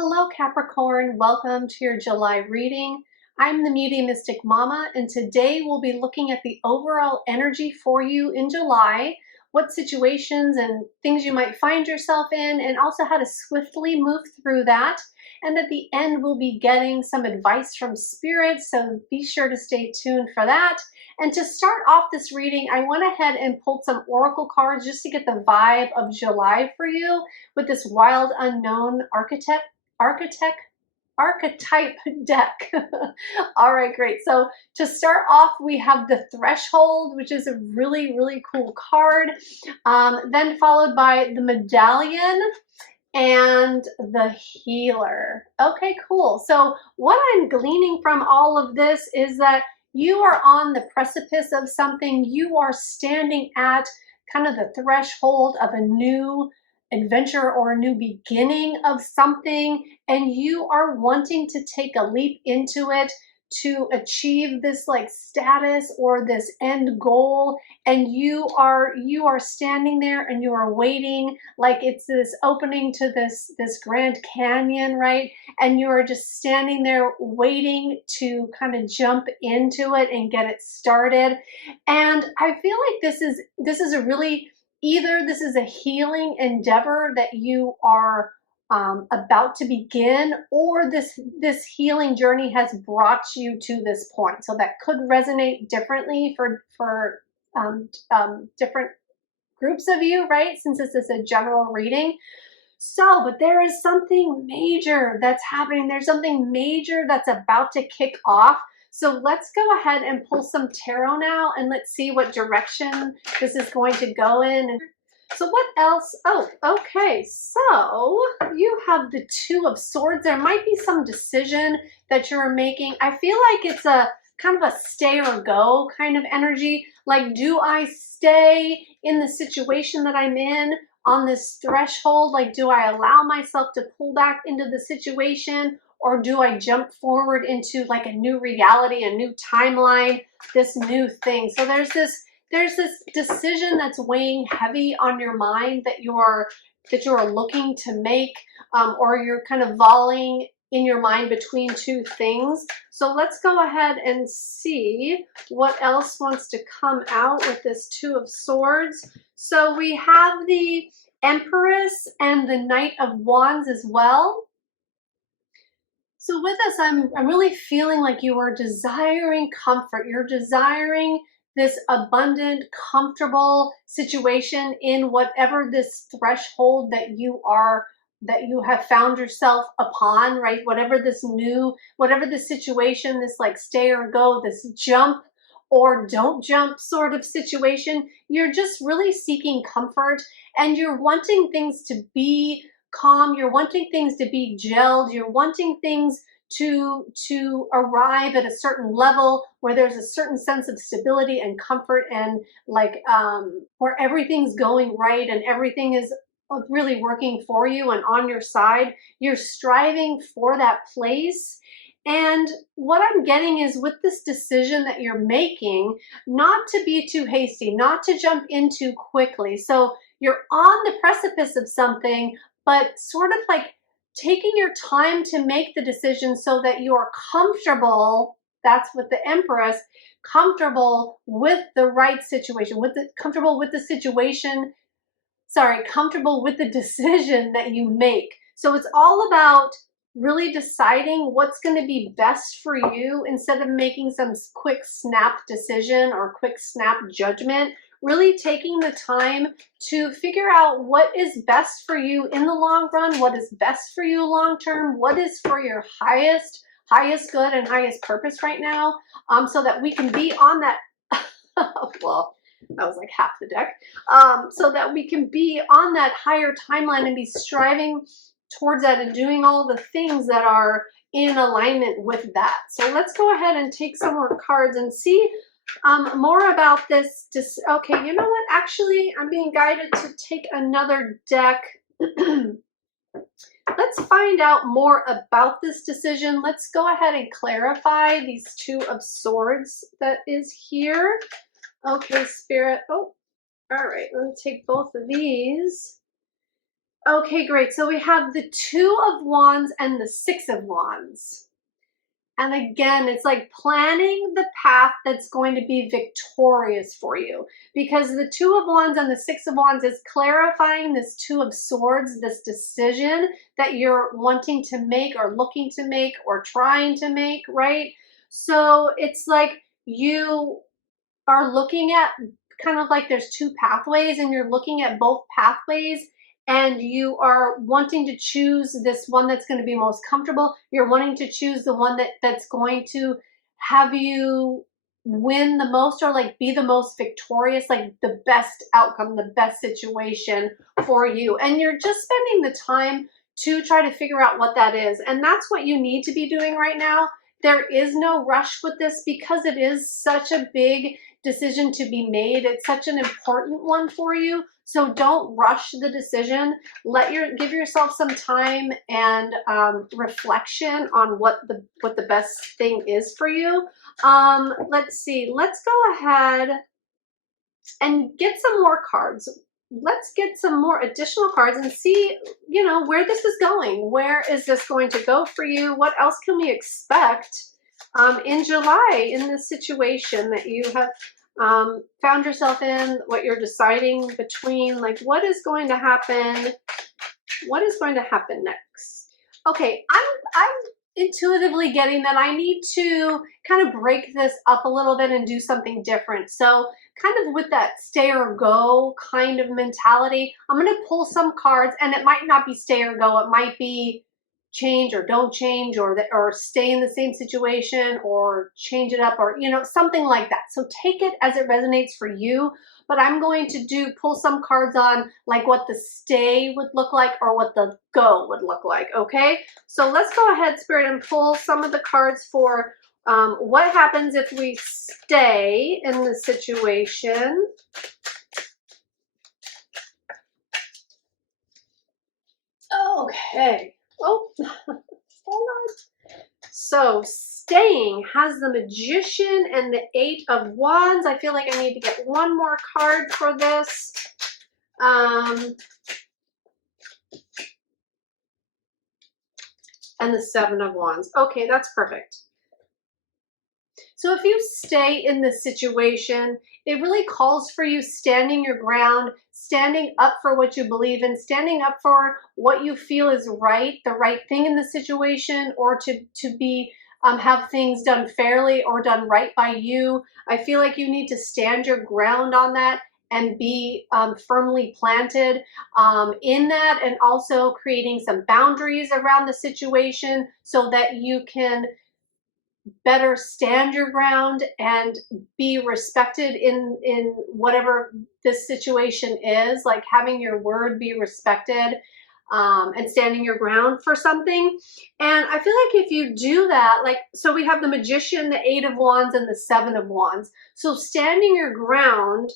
Hello, Capricorn. Welcome to your July reading. I'm the Beauty Mystic Mama, and today we'll be looking at the overall energy for you in July, what situations and things you might find yourself in, and also how to swiftly move through that. And at the end, we'll be getting some advice from Spirit, so be sure to stay tuned for that. And to start off this reading, I went ahead and pulled some oracle cards just to get the vibe of July for you with this wild unknown archetype deck. All right, great. So to start off, we have the Threshold, which is a really, really cool card. Then followed by the Medallion and the Healer. Okay, cool. So what I'm gleaning from all of this is that you are on the precipice of something. You are standing at kind of the threshold of a new adventure or a new beginning of something, and you are wanting to take a leap into it to achieve this like status or this end goal, and you are standing there and you are waiting like it's this opening to this Grand Canyon, right? And you are just standing there waiting to kind of jump into it and get it started. And I feel like this is a really, either this is a healing endeavor that you are about to begin, or this healing journey has brought you to this point. So that could resonate differently for different groups of you, right? Since this is a general reading. So, but there is something major that's happening. There's something major that's about to kick off. So let's go ahead and pull some tarot now, and let's see what direction this is going to go in. So what else? Oh, okay. So you have the Two of Swords. There might be some decision that you're making. I feel like it's a kind of a stay or go kind of energy. Like, do I stay in the situation that I'm in on this threshold? Like, do I allow myself to pull back into the situation, or do I jump forward into like a new reality, a new timeline, this new thing? So there's this decision that's weighing heavy on your mind that you're looking to make, or you're kind of volleying in your mind between two things. So let's go ahead and see what else wants to come out with this Two of Swords. So we have the Empress and the Knight of Wands as well. So with us, I'm really feeling like you are desiring comfort. You're desiring this abundant, comfortable situation in whatever this threshold that you have found yourself upon, right? Whatever the situation, this like stay or go, this jump or don't jump sort of situation, you're just really seeking comfort, and you're wanting things to be calm. You're wanting things to be gelled. You're wanting things to arrive at a certain level where there's a certain sense of stability and comfort, and like where everything's going right and everything is really working for you and on your side. You're striving for that place. And what I'm getting is, with this decision that you're making, not to be too hasty, not to jump in too quickly. So you're on the precipice of something, but sort of like taking your time to make the decision so that you are comfortable. That's with the Empress, comfortable with the right situation, comfortable with the decision that you make. So it's all about really deciding what's going to be best for you instead of making some quick snap decision or quick snap judgment. Really taking the time to figure out what is best for you in the long run, what is best for you long term, what is for your highest good and highest purpose right now, so that we can be on that well, that was like half the deck, so that we can be on that higher timeline and be striving towards that and doing all the things that are in alignment with that. So let's go ahead and take some more cards and see more about this. Okay, you know what? Actually, I'm being guided to take another deck. Let's find out more about this decision. Let's go ahead and clarify these Two of Swords that is here. Okay, Spirit. Oh, all right. Let me take both of these. Okay, great. So we have the Two of Wands and the Six of Wands. And again, it's like planning the path that's going to be victorious for you, because the Two of Wands and the Six of Wands is clarifying this Two of Swords, this decision that you're wanting to make or looking to make or trying to make, right? So it's like you are looking at kind of like there's two pathways and you're looking at both pathways and you are wanting to choose this one that's going to be most comfortable. You're wanting to choose the one that's going to have you win the most, or like be the most victorious, like the best outcome, the best situation for you. And you're just spending the time to try to figure out what that is. And that's what you need to be doing right now. There is no rush with this because it is such a big decision to be made. It's such an important one for you. So don't rush the decision. Give yourself some time and reflection on what the best thing is for you. Let's see. Let's go ahead and get some more cards. Let's get some more additional cards and see, you know, where this is going. Where is this going to go for you? What else can we expect in July in this situation that you have found yourself in, what you're deciding between? Like, what is going to happen? What is going to happen next? Okay, I'm intuitively getting that I need to kind of break this up a little bit and do something different. So kind of with that stay or go kind of mentality, I'm going to pull some cards, and it might not be stay or go. It might be change or don't change, or stay in the same situation or change it up, or, you know, something like that. So take it as it resonates for you. But I'm going to pull some cards on like what the stay would look like or what the go would look like. Okay, so let's go ahead, Spirit, and pull some of the cards for what happens if we stay in the situation. Okay. Oh, hold on. So staying has the Magician and the Eight of Wands. I feel like I need to get one more card for this. And the Seven of Wands. Okay, that's perfect. So if you stay in this situation, it really calls for you standing your ground, standing up for what you believe in, standing up for what you feel is right, the right thing in the situation, or to be have things done fairly or done right by you. I feel like you need to stand your ground on that and be firmly planted in that, and also creating some boundaries around the situation so that you can better stand your ground and be respected in whatever this situation is, like having your word be respected and standing your ground for something. And I feel like if you do that, like, so we have the Magician, the Eight of Wands, and the Seven of Wands. So standing your ground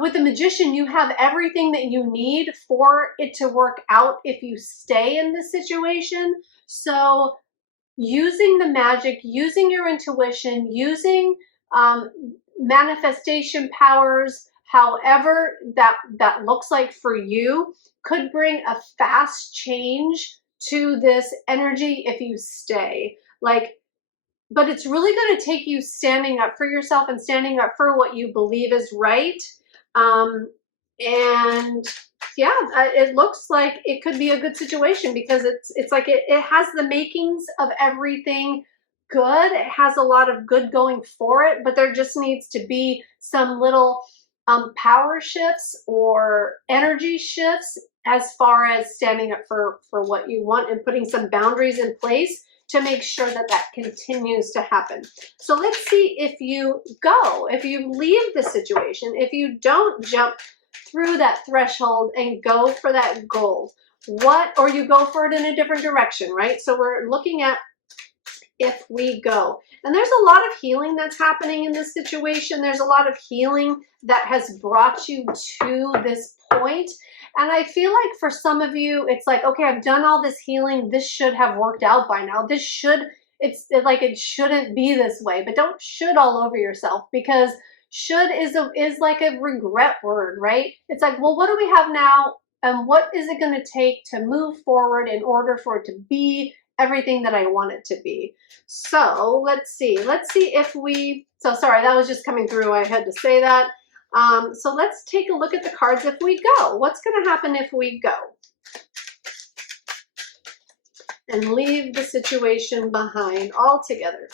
with the Magician, you have everything that you need for it to work out if you stay in this situation. So using the magic, using your intuition, using manifestation powers, however that looks like for you, could bring a fast change to this energy if you stay. Like, but it's really going to take you standing up for yourself and standing up for what you believe is right. And yeah, it looks like it could be a good situation, because it's like it has the makings of everything good. It has a lot of good going for it, but there just needs to be some little power shifts or energy shifts as far as standing up for what you want and putting some boundaries in place to make sure that that continues to happen. So let's see if you go, if you leave the situation, if you don't jump through that threshold and go for that goal, or you go for it in a different direction, right? So we're looking at if we go. And there's a lot of healing that's happening in this situation. There's a lot of healing that has brought you to this point. And I feel like for some of you, it's like, okay, I've done all this healing. This should have worked out by now. It's like, it shouldn't be this way. But don't should all over yourself, because should is like a regret word, right? It's like, well, what do we have now and what is it going to take to move forward in order for it to be everything that I want it to be. So let's see if we, so sorry, that was just coming through. I had to say that. So let's take a look at the cards if we go. What's going to happen if we go and leave the situation behind altogether?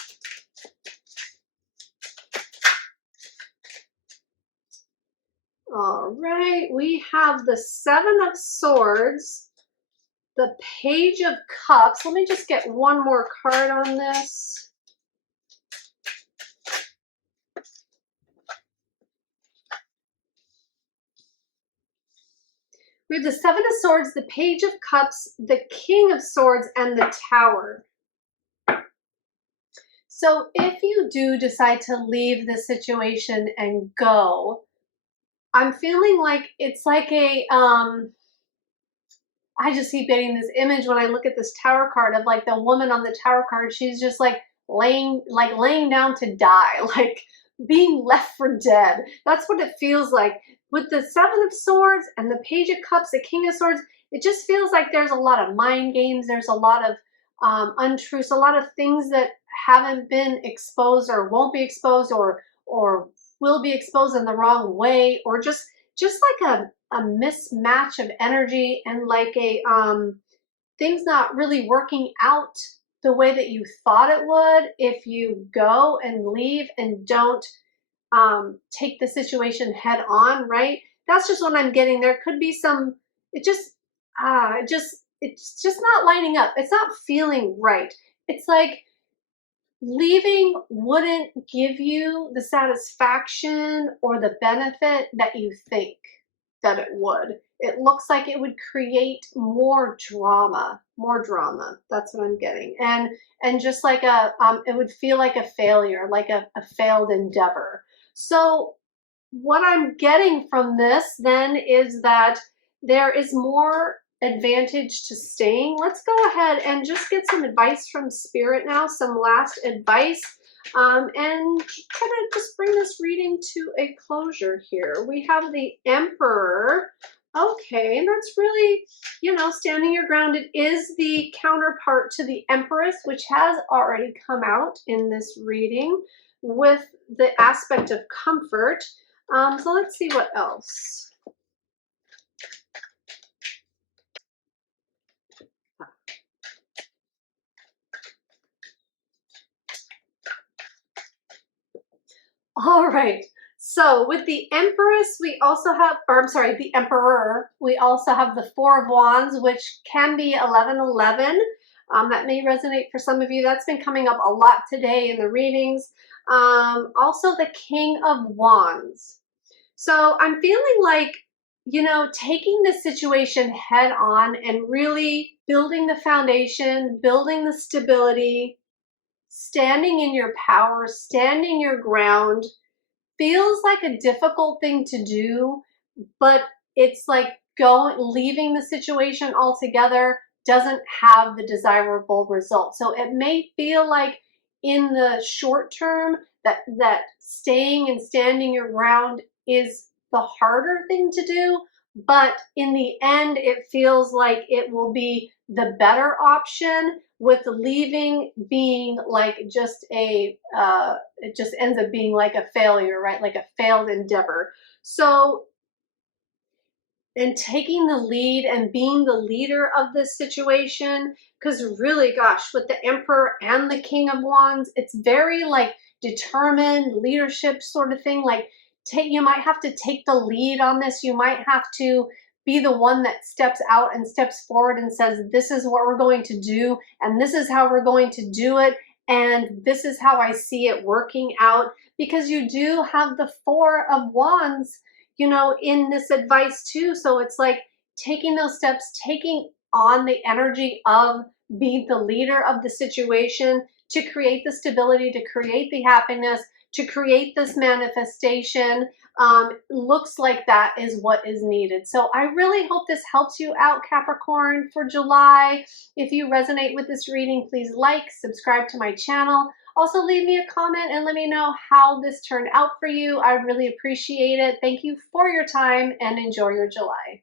All right, we have the Seven of Swords, the Page of Cups. Let me just get one more card on this. We have the Seven of Swords, the Page of Cups, the King of Swords, and the Tower. So if you do decide to leave the situation and go, I'm feeling like it's like a, I just keep getting this image when I look at this Tower card of like the woman on the Tower card. She's just like laying down to die, like being left for dead. That's what it feels like. With the Seven of Swords and the Page of Cups, the King of Swords, it just feels like there's a lot of mind games. There's a lot of untruths, a lot of things that haven't been exposed or won't be exposed or will be exposed in the wrong way, or just like a mismatch of energy and like a things not really working out the way that you thought it would if you go and leave and don't take the situation head on, right? That's just what I'm getting. There could be some, it's just not lining up. It's not feeling right. It's like leaving wouldn't give you the satisfaction or the benefit that you think that it would. It looks like it would create more drama. That's what I'm getting. And just like it would feel like a failure, like a failed endeavor. So what I'm getting from this then is that there is more advantage to staying. Let's go ahead and just get some advice from Spirit now, some last advice, and try to just bring this reading to a closure here. We have the Emperor. Okay, and that's really, standing your ground. It is the counterpart to the Empress, which has already come out in this reading with the aspect of comfort. So let's see what else. All right. So with the Empress, we also have, the Emperor, we also have the Four of Wands, which can be 1111. That may resonate for some of you. That's been coming up a lot today in the readings. Also the King of Wands. So I'm feeling like, taking the situation head on and really building the foundation, building the stability, standing in your power, standing your ground, feels like a difficult thing to do, but it's like leaving the situation altogether doesn't have the desirable result. So it may feel like in the short term that staying and standing your ground is the harder thing to do, but in the end it feels like it will be the better option, with leaving being like just it just ends up being like a failure, right? Like a failed endeavor. So, and taking the lead and being the leader of this situation, because really, gosh, with the Emperor and the King of Wands, it's very like determined leadership sort of thing. Like you might have to take the lead on this. You might have to be the one that steps out and steps forward and says, this is what we're going to do, and this is how we're going to do it, and this is how I see it working out. Because you do have the Four of Wands, in this advice too. So it's like taking those steps, taking on the energy of being the leader of the situation to create the stability, to create the happiness, to create this manifestation. Looks like that is what is needed. So I really hope this helps you out, Capricorn, for July. If you resonate with this reading, please like, subscribe to my channel. Also, leave me a comment and let me know how this turned out for you. I really appreciate it. Thank you for your time and enjoy your July.